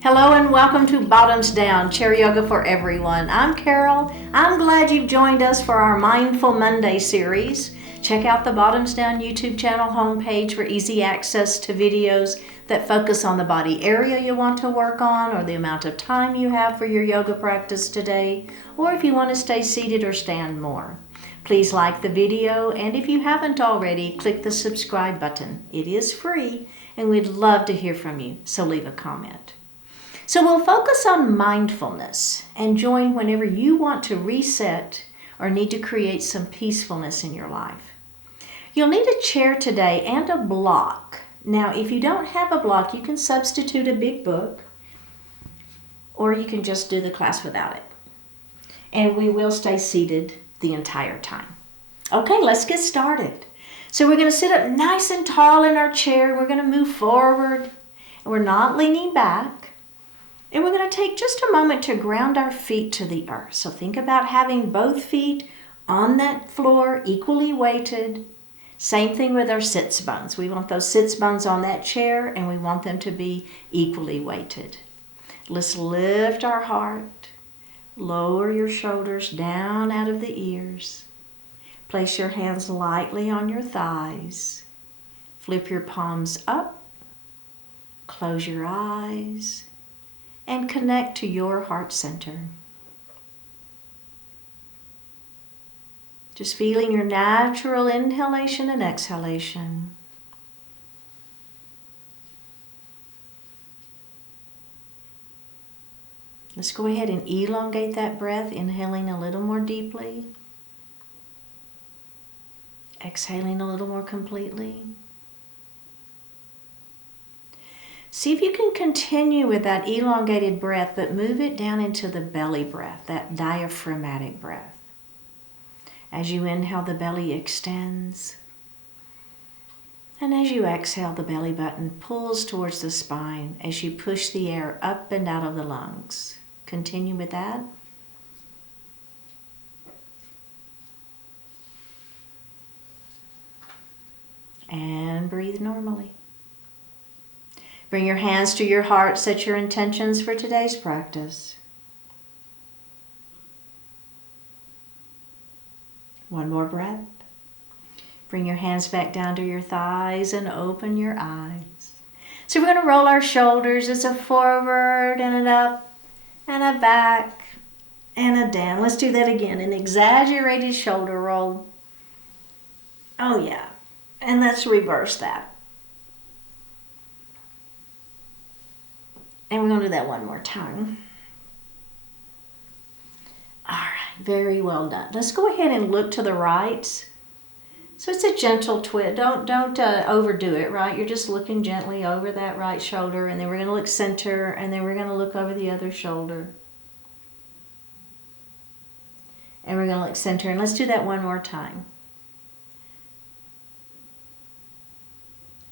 Hello and welcome to Bottoms Down, Chair Yoga for Everyone. I'm Carol. I'm glad you've joined us for our Mindful Monday series. Check out the Bottoms Down YouTube channel homepage for easy access to videos that focus on the body area you want to work on or the amount of time you have for your yoga practice today, or if you want to stay seated or stand more. Please like the video, and if you haven't already, click the subscribe button. It is free, and we'd love to hear from you, so leave a comment. So we'll focus on mindfulness and join whenever you want to reset or need to create some peacefulness in your life. You'll need a chair today and a block. Now, if you don't have a block, you can substitute a big book, or you can just do the class without it. And we will stay seated the entire time. Okay, let's get started. So we're going to sit up nice and tall in our chair. We're going to move forward, and we're not leaning back. And we're going to take just a moment to ground our feet to the earth. So think about having both feet on that floor, equally weighted. Same thing with our sits bones. We want those sits bones on that chair, and we want them to be equally weighted. Let's lift our heart. Lower your shoulders down out of the ears. Place your hands lightly on your thighs. Flip your palms up. Close your eyes. And connect to your heart center. Just feeling your natural inhalation and exhalation. Let's go ahead and elongate that breath, inhaling a little more deeply. Exhaling a little more completely. See if you can continue with that elongated breath, but move it down into the belly breath, that diaphragmatic breath. As you inhale, the belly extends. And as you exhale, the belly button pulls towards the spine as you push the air up and out of the lungs. Continue with that. And breathe normally. Bring your hands to your heart. Set your intentions for today's practice. One more breath. Bring your hands back down to your thighs and open your eyes. So we're going to roll our shoulders. It's a forward and an up and a back and a down. Let's do that again. An exaggerated shoulder roll. Oh yeah. And let's reverse that. And we're going to do that one more time. All right, very well done. Let's go ahead and look to the right. So it's a gentle twist. Don't overdo it, right? You're just looking gently over that right shoulder, and then we're going to look center, and then we're going to look over the other shoulder. And we're going to look center, and let's do that one more time.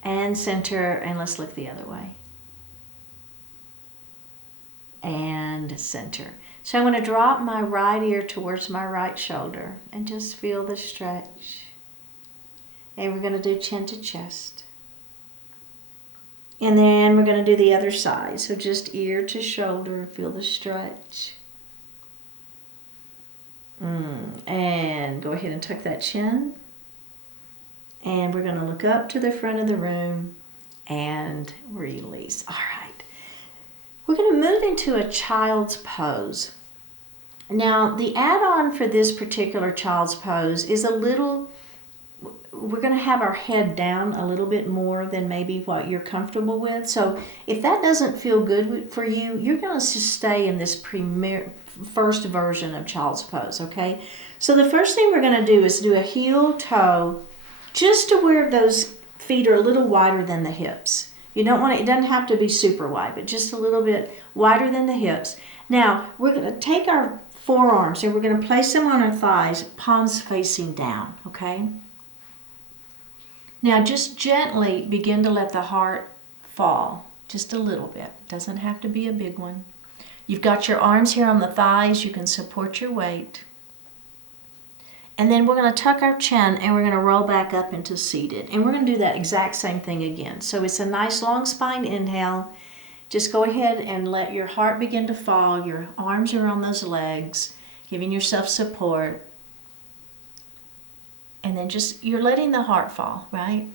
And center, and let's look the other way. And center. So I'm going to drop my right ear towards my right shoulder and just feel the stretch. And we're going to do chin to chest. And then we're going to do the other side. So just ear to shoulder, feel the stretch. And go ahead and tuck that chin. And we're going to look up to the front of the room and release. All right. We're going to move into a child's pose. Now, the add-on for this particular child's pose is we're going to have our head down a little bit more than maybe what you're comfortable with. So if that doesn't feel good for you, you're going to just stay in this first version of child's pose, okay? So the first thing we're going to do is do a heel toe just to where those feet are a little wider than the hips. You don't want it doesn't have to be super wide, but just a little bit wider than the hips. Now, we're going to take our forearms and we're going to place them on our thighs, palms facing down, okay? Now, just gently begin to let the heart fall, just a little bit. Doesn't have to be a big one. You've got your arms here on the thighs. You can support your weight. And then we're going to tuck our chin and we're going to roll back up into seated. And we're going to do that exact same thing again. So it's a nice long spine inhale. Just go ahead and let your heart begin to fall. Your arms are on those legs, giving yourself support. And then you're letting the heart fall, right?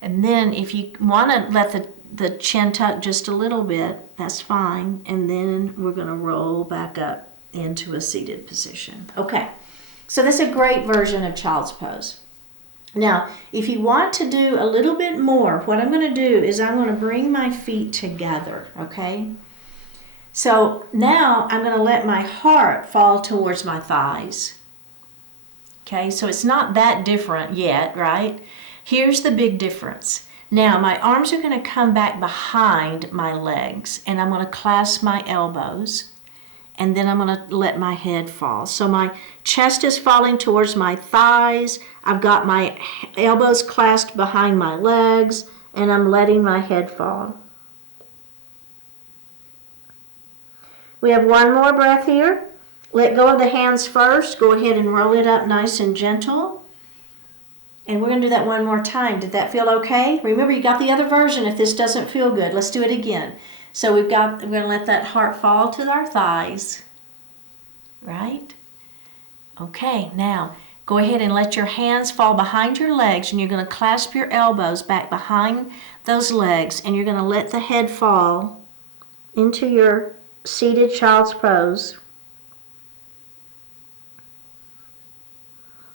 And then if you want to let the chin tuck just a little bit, that's fine. And then we're going to roll back up into a seated position. Okay, so that's a great version of child's pose. Now, if you want to do a little bit more, what I'm going to do is I'm going to bring my feet together, okay? So now I'm going to let my heart fall towards my thighs. Okay, so it's not that different yet, right? Here's the big difference. Now my arms are going to come back behind my legs, and I'm going to clasp my elbows, and then I'm going to let my head fall. So my chest is falling towards my thighs. I've got my elbows clasped behind my legs, and I'm letting my head fall. We have one more breath here. Let go of the hands first. Go ahead and roll it up nice and gentle. And we're going to do that one more time. Did that feel okay? Remember, you got the other version if this doesn't feel good. Let's do it again. So we're going to let that heart fall to our thighs. Right? Okay, now go ahead and let your hands fall behind your legs, and you're going to clasp your elbows back behind those legs, and you're going to let the head fall into your seated child's pose.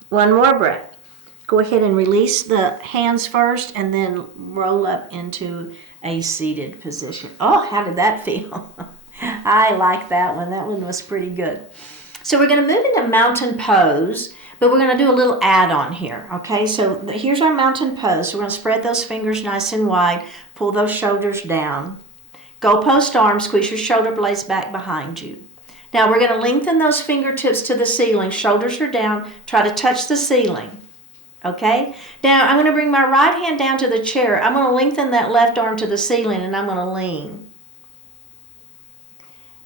One more breath. Go ahead and release the hands first and then roll up into a seated position. Oh, how did that feel? I like that one. That one was pretty good. So we're going to move into mountain pose, but we're going to do a little add-on here. Okay, so here's our mountain pose. So we're going to spread those fingers nice and wide, pull those shoulders down. Goalpost arms, squeeze your shoulder blades back behind you. Now we're going to lengthen those fingertips to the ceiling. Shoulders are down. Try to touch the ceiling. Okay? Now I'm going to bring my right hand down to the chair. I'm going to lengthen that left arm to the ceiling, and I'm going to lean.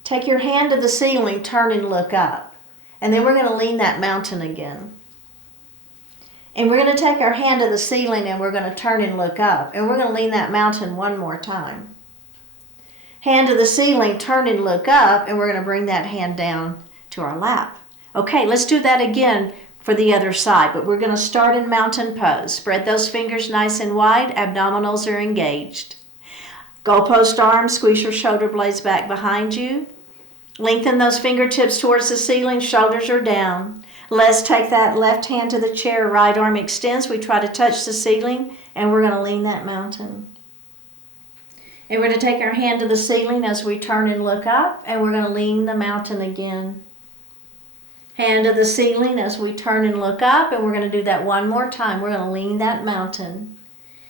Take your hand to the ceiling, turn and look up. And then we're going to lean that mountain again. And we're going to take our hand to the ceiling and we're going to turn and look up. And we're going to lean that mountain one more time. Hand to the ceiling, turn and look up, and we're going to bring that hand down to our lap. Okay, let's do that again for the other side, but we're going to start in mountain pose. Spread those fingers nice and wide, abdominals are engaged. Goalpost arms, squeeze your shoulder blades back behind you. Lengthen those fingertips towards the ceiling, shoulders are down. Let's take that left hand to the chair, right arm extends. We try to touch the ceiling, and we're going to lean that mountain. And we're going to take our hand to the ceiling as we turn and look up, and we're going to lean the mountain again. Hand to the ceiling as we turn and look up, and we're going to do that one more time. We're going to lean that mountain.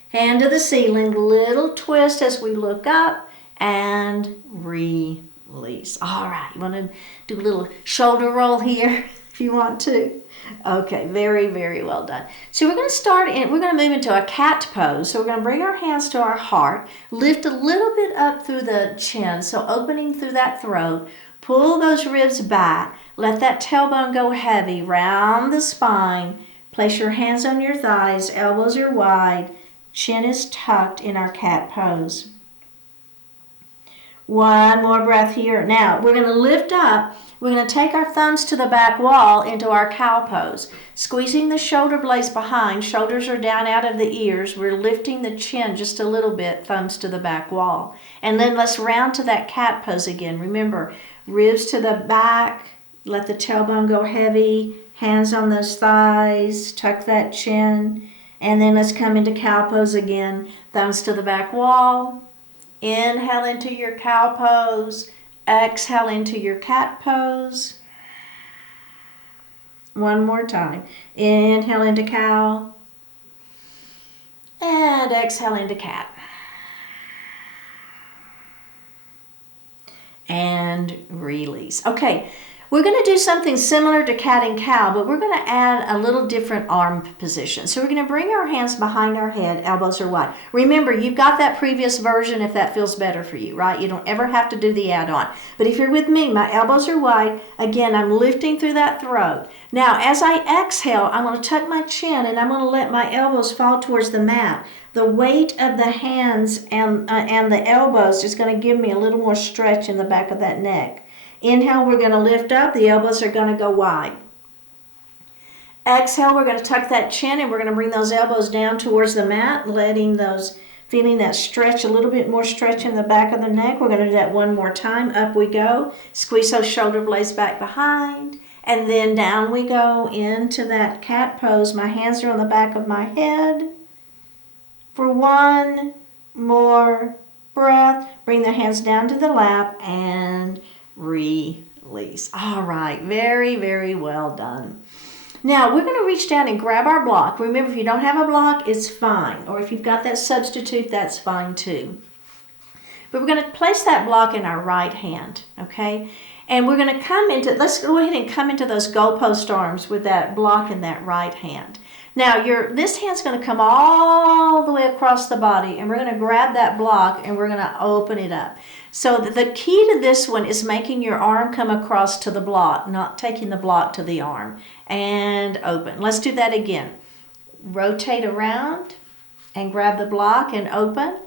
Hand to the ceiling, little twist as we look up, and release. All right, you want to do a little shoulder roll here if you want to. Okay, very, very well done. So we're going to move into a cat pose. So we're going to bring our hands to our heart, lift a little bit up through the chin, so opening through that throat, pull those ribs back, let that tailbone go heavy, round the spine, place your hands on your thighs, elbows are wide, chin is tucked in our cat pose. One more breath here. Now, we're going to lift up. We're going to take our thumbs to the back wall into our cow pose. Squeezing the shoulder blades behind. Shoulders are down out of the ears. We're lifting the chin just a little bit, thumbs to the back wall. And then let's round to that cat pose again. Remember, ribs to the back. Let the tailbone go heavy. Hands on those thighs. Tuck that chin. And then let's come into cow pose again. Thumbs to the back wall. Inhale into your cow pose. Exhale into your cat pose. One more time. Inhale into cow. And exhale into cat. And release. Okay, We're going to do something similar to cat and cow, but we're going to add a little different arm position. So we're going to bring our hands behind our head, elbows are wide. Remember, you've got that previous version if that feels better for you, right? You don't ever have to do the add-on. But if you're with me, my elbows are wide. Again, I'm lifting through that throat. Now, as I exhale, I'm going to tuck my chin and I'm going to let my elbows fall towards the mat. The weight of the hands and the elbows is going to give me a little more stretch in the back of that neck. Inhale, we're going to lift up. The elbows are going to go wide. Exhale, we're going to tuck that chin and we're going to bring those elbows down towards the mat, feeling that stretch, a little bit more stretch in the back of the neck. We're going to do that one more time. Up we go. Squeeze those shoulder blades back behind. And then down we go into that cat pose. My hands are on the back of my head. For one more breath, bring the hands down to the lap and release. All right, very, very well done. Now, we're going to reach down and grab our block. Remember, if you don't have a block, it's fine. Or if you've got that substitute, that's fine too. But we're going to place that block in our right hand, okay? And we're going to let's go ahead and come into those goalpost arms with that block in that right hand. Now, this hand's going to come all the way across the body, and we're going to grab that block, and we're going to open it up. So the key to this one is making your arm come across to the block, not taking the block to the arm. And open. Let's do that again. Rotate around and grab the block and open.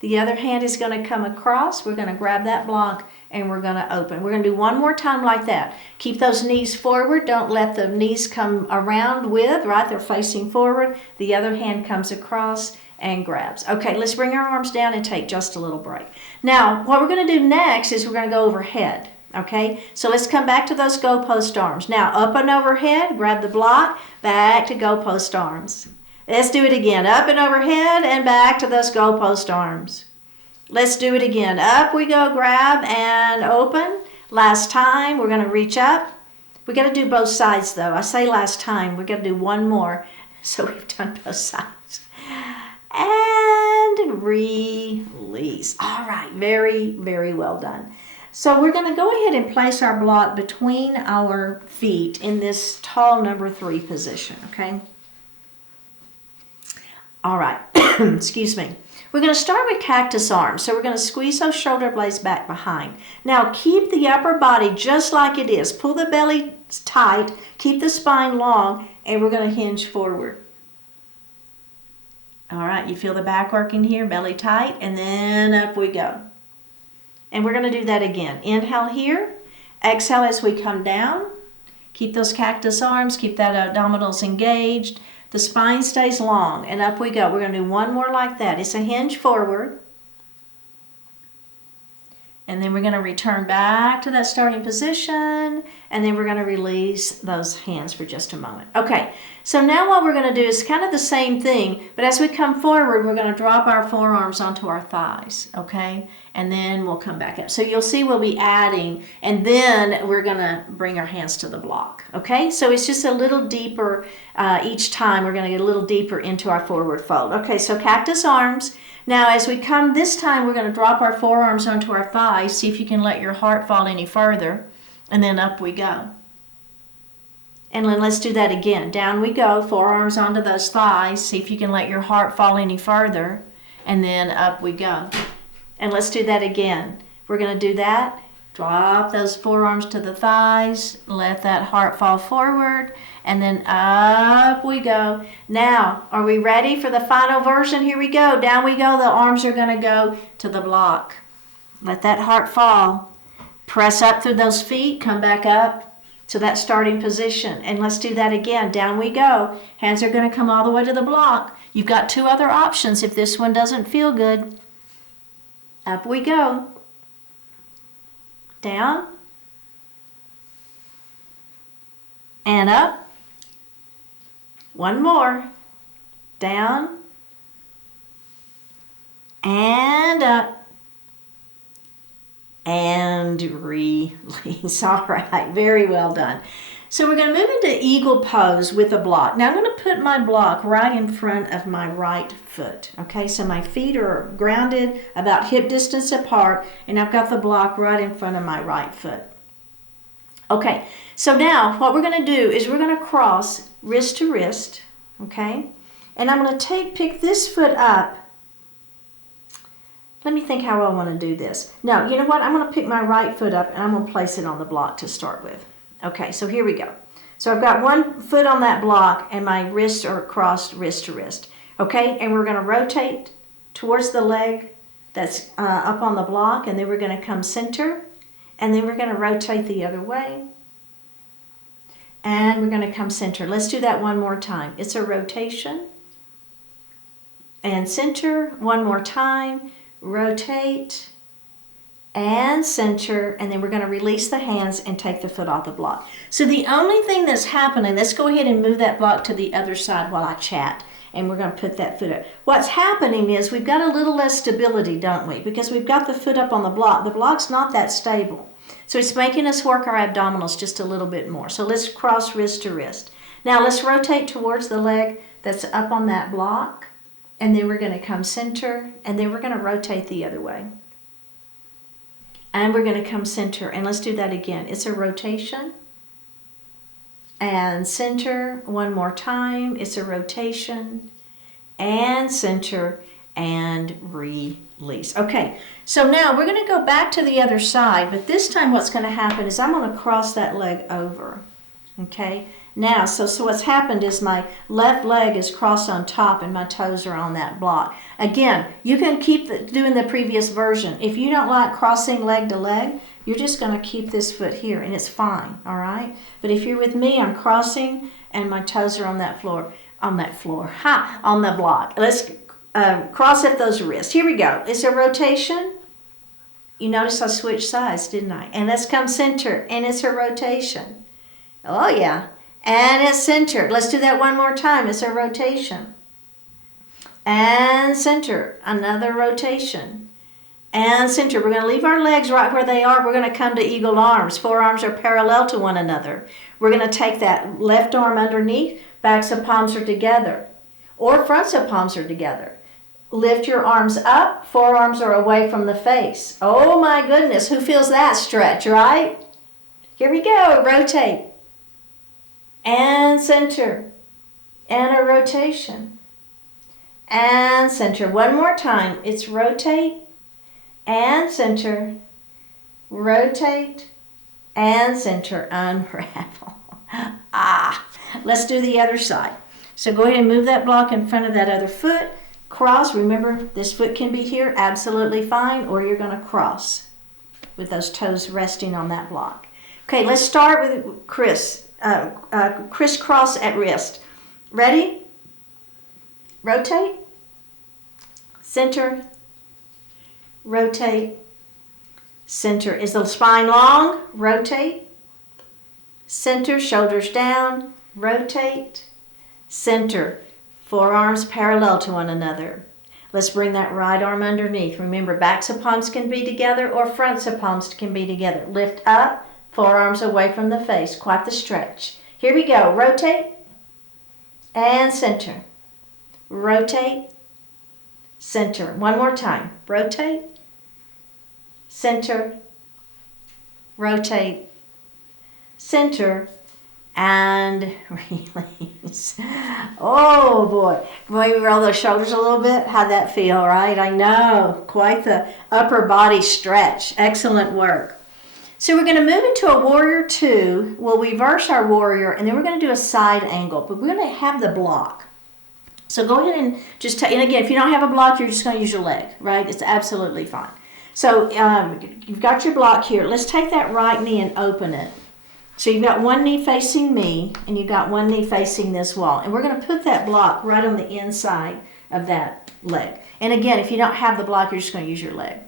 The other hand is going to come across. We're going to grab that block and we're going to open. We're going to do one more time like that. Keep those knees forward. Don't let the knees come around right? They're facing forward. The other hand comes across and grabs. Okay, let's bring our arms down and take just a little break. Now, what we're going to do next is we're going to go overhead. Okay, so let's come back to those goalpost arms. Now, up and overhead, grab the block, back to goalpost arms. Let's do it again. Up and overhead and back to those goalpost arms. Let's do it again. Up we go, grab and open. Last time, we're going to reach up. We got to do both sides though. I say last time, we got to do one more. So we've done both sides. And release. All right, very, very well done. So we're going to go ahead and place our block between our feet in this tall number 3 position, okay? All right, excuse me. We're going to start with cactus arms. So we're going to squeeze those shoulder blades back behind. Now keep the upper body just like it is. Pull the belly tight, keep the spine long, and we're going to hinge forward. All right, you feel the back working here, belly tight, and then up we go. And we're going to do that again. Inhale here. Exhale as we come down. Keep those cactus arms. Keep that abdominals engaged. The spine stays long. And up we go. We're going to do one more like that. It's a hinge forward. And then we're going to return back to that starting position. And then we're going to release those hands for just a moment. Okay, so now what we're going to do is kind of the same thing. But as we come forward, we're going to drop our forearms onto our thighs. Okay, and then we'll come back up. So you'll see we'll be adding. And then we're going to bring our hands to the block. Okay, so it's just a little deeper each time. We're going to get a little deeper into our forward fold. Okay, so cactus arms. Now as we come this time, we're going to drop our forearms onto our thighs. See if you can let your heart fall any further. And then up we go. And then let's do that again. Down we go, forearms onto those thighs. See if you can let your heart fall any further. And then up we go. And let's do that again. We're going to do that. Drop those forearms to the thighs. Let that heart fall forward. And then up we go. Now, are we ready for the final version? Here we go. Down we go. The arms are going to go to the block. Let that heart fall. Press up through those feet. Come back up to that starting position. And let's do that again. Down we go. Hands are going to come all the way to the block. You've got 2 other options if this one doesn't feel good. Up we go. Down. And up. One more. Down. And up. And release. All right, very well done. So we're going to move into eagle pose with a block. Now I'm going to put my block right in front of my right foot. Okay, so my feet are grounded about hip distance apart, and I've got the block right in front of my right foot. Okay, so now what we're going to do is we're going to cross wrist to wrist, okay? And I'm going to pick this foot up. Let me think how I want to do this. No, you know what? I'm going to pick my right foot up and I'm going to place it on the block to start with. Okay, so here we go. So I've got one foot on that block and my wrists are crossed wrist to wrist. Okay, and we're going to rotate towards the leg that's up on the block, and then we're going to come center, and then we're going to rotate the other way, and we're going to come center. Let's do that one more time. It's a rotation, and center, one more time, rotate, and center, and then we're going to release the hands and take the foot off the block. So the only thing that's happening, let's go ahead and move that block to the other side while I chat, and we're going to put that foot up. What's happening is we've got a little less stability, don't we? Because we've got the foot up on the block. The block's not that stable. So it's making us work our abdominals just a little bit more. So let's cross wrist to wrist. Now let's rotate towards the leg that's up on that block, and then we're going to come center, and then we're going to rotate the other way. And we're going to come center, and let's do that again. It's a rotation, and center, one more time. It's a rotation, and center, and release. Okay, so now we're going to go back to the other side, but this time what's going to happen is I'm going to cross that leg over. Okay, now, so what's happened is my left leg is crossed on top and my toes are on that block. Again, you can keep doing the previous version. If you don't like crossing leg to leg, you're just going to keep this foot here and it's fine, all right? But if you're with me, I'm crossing and my toes are on the block. Let's cross at those wrists. Here we go. It's a rotation. You notice I switched sides, didn't I? And let's come center, and it's a rotation. Oh, yeah. And it's centered. Let's do that one more time. It's a rotation. And center. Another rotation. And center. We're going to leave our legs right where they are. We're going to come to eagle arms. Forearms are parallel to one another. We're going to take that left arm underneath. Backs of palms are together. Or fronts of palms are together. Lift your arms up. Forearms are away from the face. Oh, my goodness. Who feels that stretch, right? Here we go. Rotate. And center, and a rotation, and center. One more time. It's rotate, and center, rotate, and center. Unravel. Let's do the other side. So go ahead and move that block in front of that other foot. Cross. Remember, this foot can be here, absolutely fine, or you're going to cross with those toes resting on that block. Okay, let's start with crisscross at wrist. Ready? Rotate, center, rotate, center. Is the spine long? Rotate, center, shoulders down, rotate, center. Forearms parallel to one another. Let's bring that right arm underneath. Remember, backs of palms can be together or fronts of palms can be together. Lift up. Forearms away from the face. Quite the stretch. Here we go. Rotate and center. Rotate, center. One more time. Rotate, center, rotate, center, and release. Oh boy. Maybe roll those shoulders a little bit. How'd that feel, right? I know. Quite the upper body stretch. Excellent work. So we're going to move into a warrior two. We'll reverse our warrior, and then we're going to do a side angle, but we're going to have the block. So go ahead and just and again, if you don't have a block, you're just going to use your leg, right? It's absolutely fine. So you've got your block here. Let's take that right knee and open it. So you've got one knee facing me, and you've got one knee facing this wall. And we're going to put that block right on the inside of that leg. And again, if you don't have the block, you're just going to use your leg.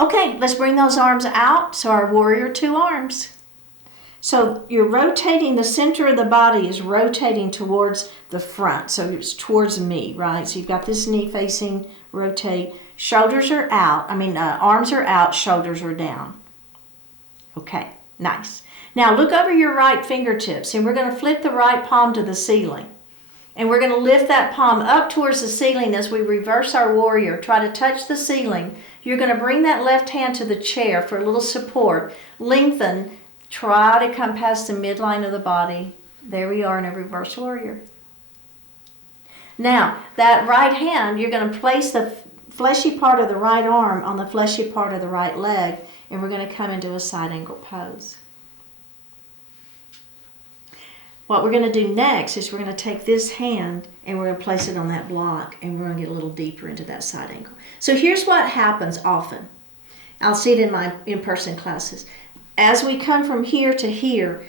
Okay, let's bring those arms out. So our warrior two arms. So you're rotating, the center of the body is rotating towards the front. So it's towards me, right? So you've got this knee facing, rotate. Shoulders are out. Arms are out, shoulders are down. Okay, nice. Now look over your right fingertips, and we're going to flip the right palm to the ceiling. And we're going to lift that palm up towards the ceiling as we reverse our warrior. Try to touch the ceiling. You're going to bring that left hand to the chair for a little support. Lengthen Try to come past the midline of the body. There we are in a reverse warrior. Now, that right hand, you're going to place the fleshy part of the right arm on the fleshy part of the right leg, and we're going to come into a side angle pose. What we're going to do next is we're going to take this hand and we're going to place it on that block, and we're going to get a little deeper into that side angle. So here's what happens often. I'll see it in my in-person classes. As we come from here to here,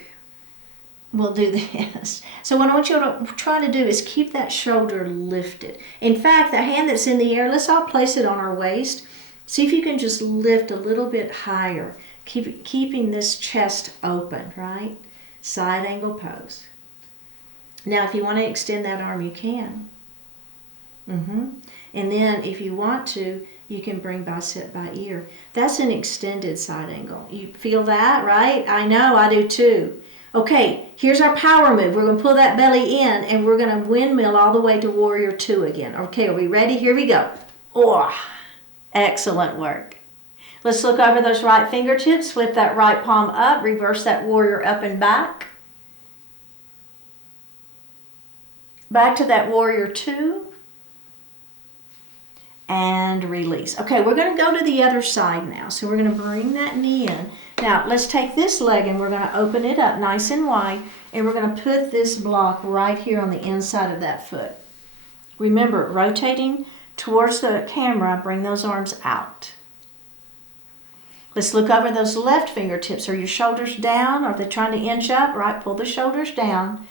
we'll do this. So what I want you to try to do is keep that shoulder lifted. In fact, the hand that's in the air, let's all place it on our waist. See if you can just lift a little bit higher, keeping this chest open, right? Side angle pose. Now, if you want to extend that arm, you can. And then if you want to, you can bring bicep by ear. That's an extended side angle. You feel that, right? I know, I do too. Okay, here's our power move. We're going to pull that belly in, and we're going to windmill all the way to warrior two again. Okay, are we ready? Here we go. Oh, excellent work. Let's look over those right fingertips. Flip that right palm up. Reverse that warrior up and back. Back to that warrior two. And release. Okay, we're going to go to the other side now. So we're going to bring that knee in. Now, let's take this leg and we're going to open it up nice and wide. And we're going to put this block right here on the inside of that foot. Remember, rotating towards the camera, bring those arms out. Let's look over those left fingertips. Are your shoulders down? Are they trying to inch up? Right, pull the shoulders down.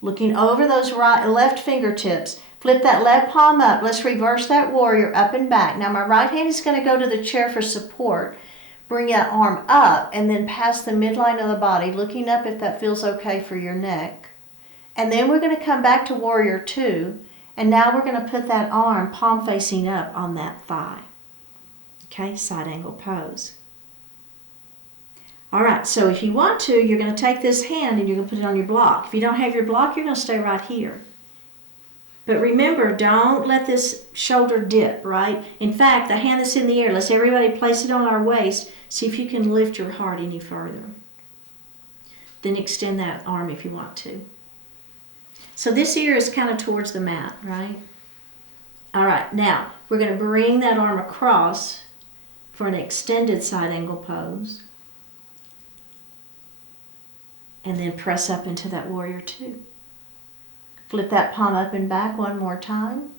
Looking over those left fingertips. Flip that left palm up. Let's reverse that warrior up and back. Now my right hand is going to go to the chair for support. Bring that arm up and then past the midline of the body, looking up if that feels okay for your neck. And then we're going to come back to warrior two. And now we're going to put that arm palm facing up on that thigh. Okay, side angle pose. All right, so if you want to, you're going to take this hand and you're going to put it on your block. If you don't have your block, you're going to stay right here. But remember, don't let this shoulder dip, right? In fact, the hand that's in the air, let's everybody place it on our waist. See if you can lift your heart any further. Then extend that arm if you want to. So this ear is kind of towards the mat, right? All right, now we're going to bring that arm across for an extended side angle pose. And then press up into that warrior two. Flip that palm up and back one more time.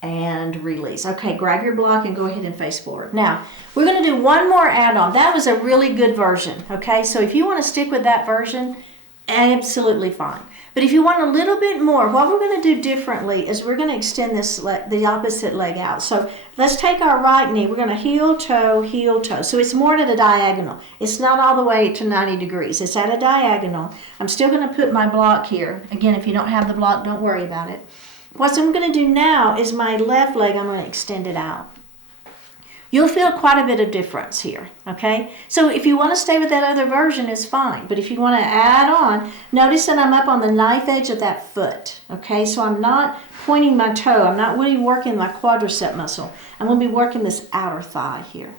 And release. Okay, grab your block and go ahead and face forward. Now, we're going to do one more add-on. That was a really good version, okay? So if you want to stick with that version, absolutely fine. But if you want a little bit more, what we're going to do differently is we're going to extend this the opposite leg out. So let's take our right knee. We're going to heel, toe, heel, toe. So it's more at a diagonal. It's not all the way to 90 degrees. It's at a diagonal. I'm still going to put my block here. Again, if you don't have the block, don't worry about it. What I'm going to do now is my left leg, I'm going to extend it out. You'll feel quite a bit of difference here, okay? So if you want to stay with that other version, it's fine. But if you want to add on, notice that I'm up on the knife edge of that foot, okay? So I'm not pointing my toe. I'm not really working my quadricep muscle. I'm going to be working this outer thigh here.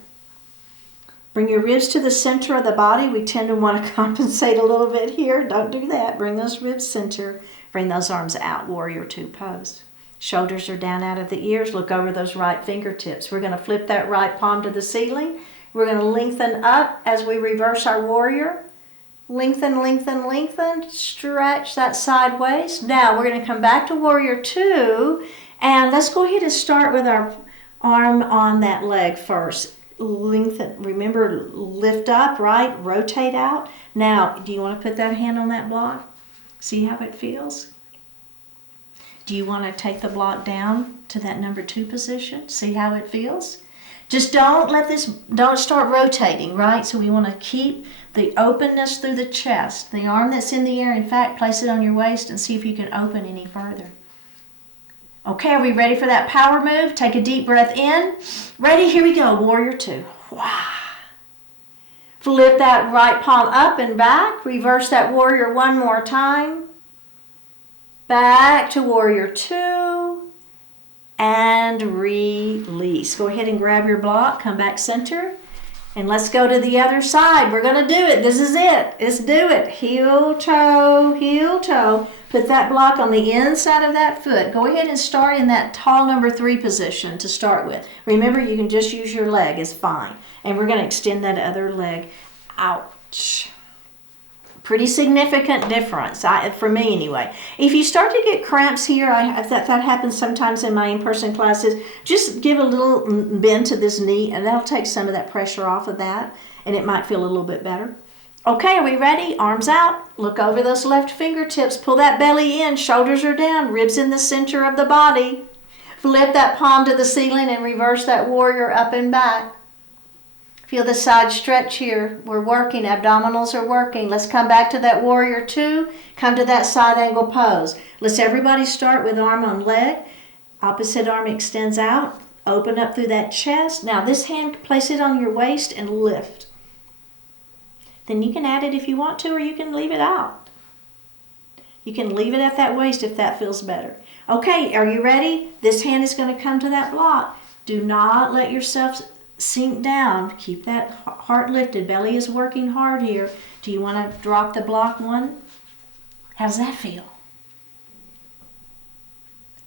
Bring your ribs to the center of the body. We tend to want to compensate a little bit here. Don't do that. Bring those ribs center. Bring those arms out, warrior two pose. Shoulders are down out of the ears. Look over those right fingertips. We're going to flip that right palm to the ceiling. We're going to lengthen up as we reverse our warrior. Lengthen, lengthen, lengthen. Stretch that sideways. Now we're going to come back to warrior two. And let's go ahead and start with our arm on that leg first. Lengthen. Remember, lift up, right? Rotate out. Now, do you want to put that hand on that block? See how it feels? Do you want to take the block down to that number two position? See how it feels? Just don't start rotating, right? So we want to keep the openness through the chest. The arm that's in the air, in fact, place it on your waist and see if you can open any further. Okay, are we ready for that power move? Take a deep breath in. Ready? Here we go. Warrior two. Wow. Flip that right palm up and back. Reverse that warrior one more time. Back to warrior two. And release. Go ahead and grab your block. Come back center. And let's go to the other side. We're going to do it. This is it. Let's do it. Heel, toe, heel, toe. Put that block on the inside of that foot. Go ahead and start in that tall number 3 position to start with. Remember, you can just use your leg. It's fine. And we're going to extend that other leg. Ouch. Pretty significant difference, for me anyway. If you start to get cramps here, that happens sometimes in my in-person classes, just give a little bend to this knee and that'll take some of that pressure off of that and it might feel a little bit better. Okay, are we ready? Arms out. Look over those left fingertips. Pull that belly in. Shoulders are down. Ribs in the center of the body. Flip that palm to the ceiling and reverse that warrior up and back. Feel the side stretch here. We're working. Abdominals are working. Let's come back to that warrior 2. Come to that side angle pose. Let's everybody start with arm on leg. Opposite arm extends out. Open up through that chest. Now this hand, place it on your waist and lift. Then you can add it if you want to, or you can leave it out. You can leave it at that waist if that feels better. Okay, are you ready? This hand is going to come to that block. Do not let yourself sink down. Keep that heart lifted. Belly is working hard here. Do you want to drop the block 1? How's that feel?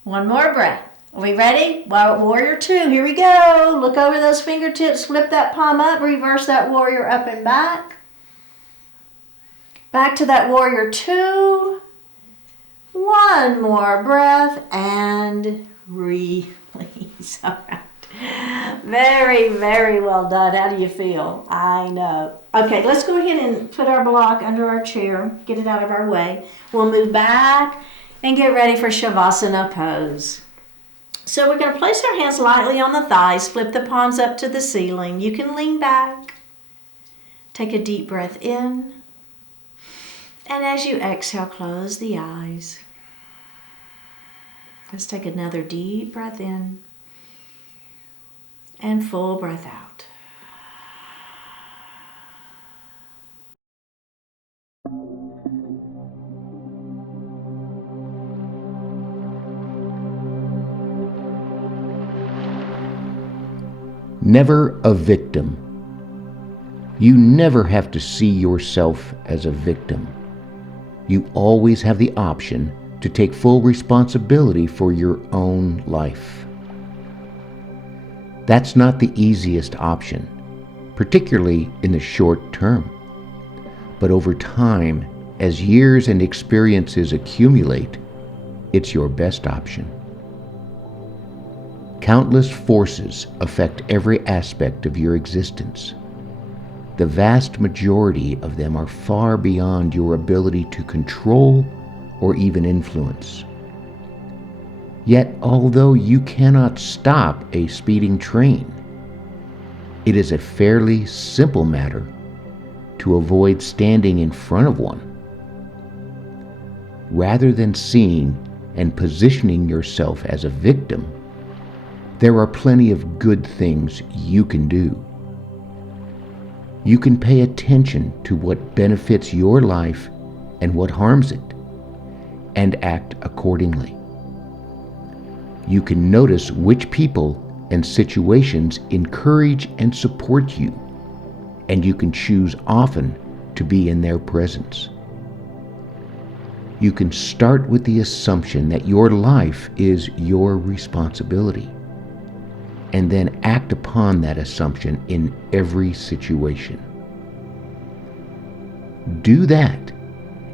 One more breath. Are we ready? Warrior 2. Here we go. Look over those fingertips. Flip that palm up. Reverse that warrior up and back. Back to that warrior 2. One more breath and release. All right. Very, very well done. How do you feel? I know. Okay, let's go ahead and put our block under our chair. Get it out of our way. We'll move back and get ready for Shavasana pose. So we're going to place our hands lightly on the thighs. Flip the palms up to the ceiling. You can lean back. Take a deep breath in. And as you exhale, close the eyes. Let's take another deep breath in. And full breath out. Never a victim. You never have to see yourself as a victim. You always have the option to take full responsibility for your own life. That's not the easiest option, particularly in the short term. But over time, as years and experiences accumulate, it's your best option. Countless forces affect every aspect of your existence. The vast majority of them are far beyond your ability to control or even influence. Yet, although you cannot stop a speeding train, it is a fairly simple matter to avoid standing in front of one. Rather than seeing and positioning yourself as a victim, there are plenty of good things you can do. You can pay attention to what benefits your life and what harms it, and act accordingly. You can notice which people and situations encourage and support you, and you can choose often to be in their presence. You can start with the assumption that your life is your responsibility, and then act upon that assumption in every situation. Do that,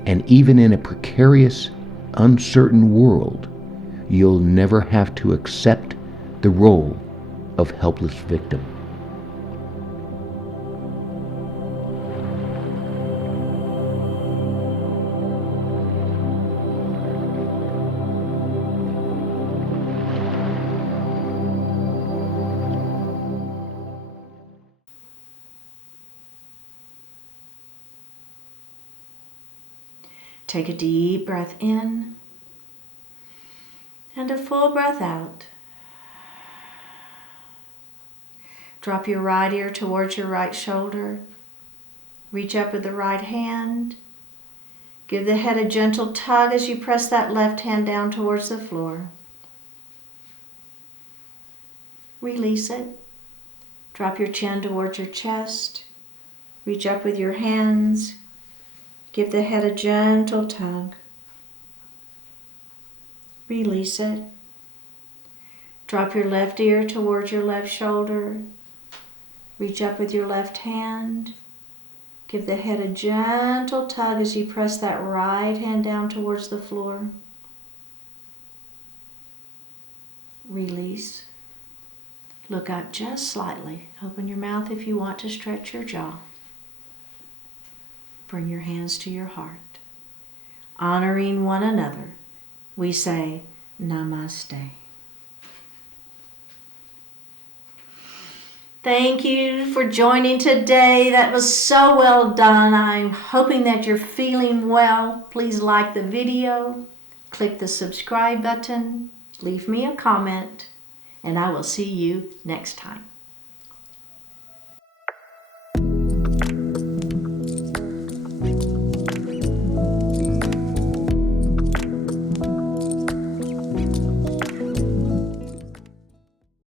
and even in a precarious, uncertain world, you'll never have to accept the role of helpless victim. Take a deep breath in and a full breath out. Drop your right ear towards your right shoulder. Reach up with the right hand. Give the head a gentle tug as you press that left hand down towards the floor. Release it. Drop your chin towards your chest. Reach up with your hands. Give the head a gentle tug. Release it. Drop your left ear towards your left shoulder. Reach up with your left hand. Give the head a gentle tug as you press that right hand down towards the floor. Release. Look up just slightly. Open your mouth if you want to stretch your jaw. Bring your hands to your heart. Honoring one another, we say Namaste. Thank you for joining today. That was so well done. I'm hoping that you're feeling well. Please like the video, click the subscribe button, leave me a comment, and I will see you next time.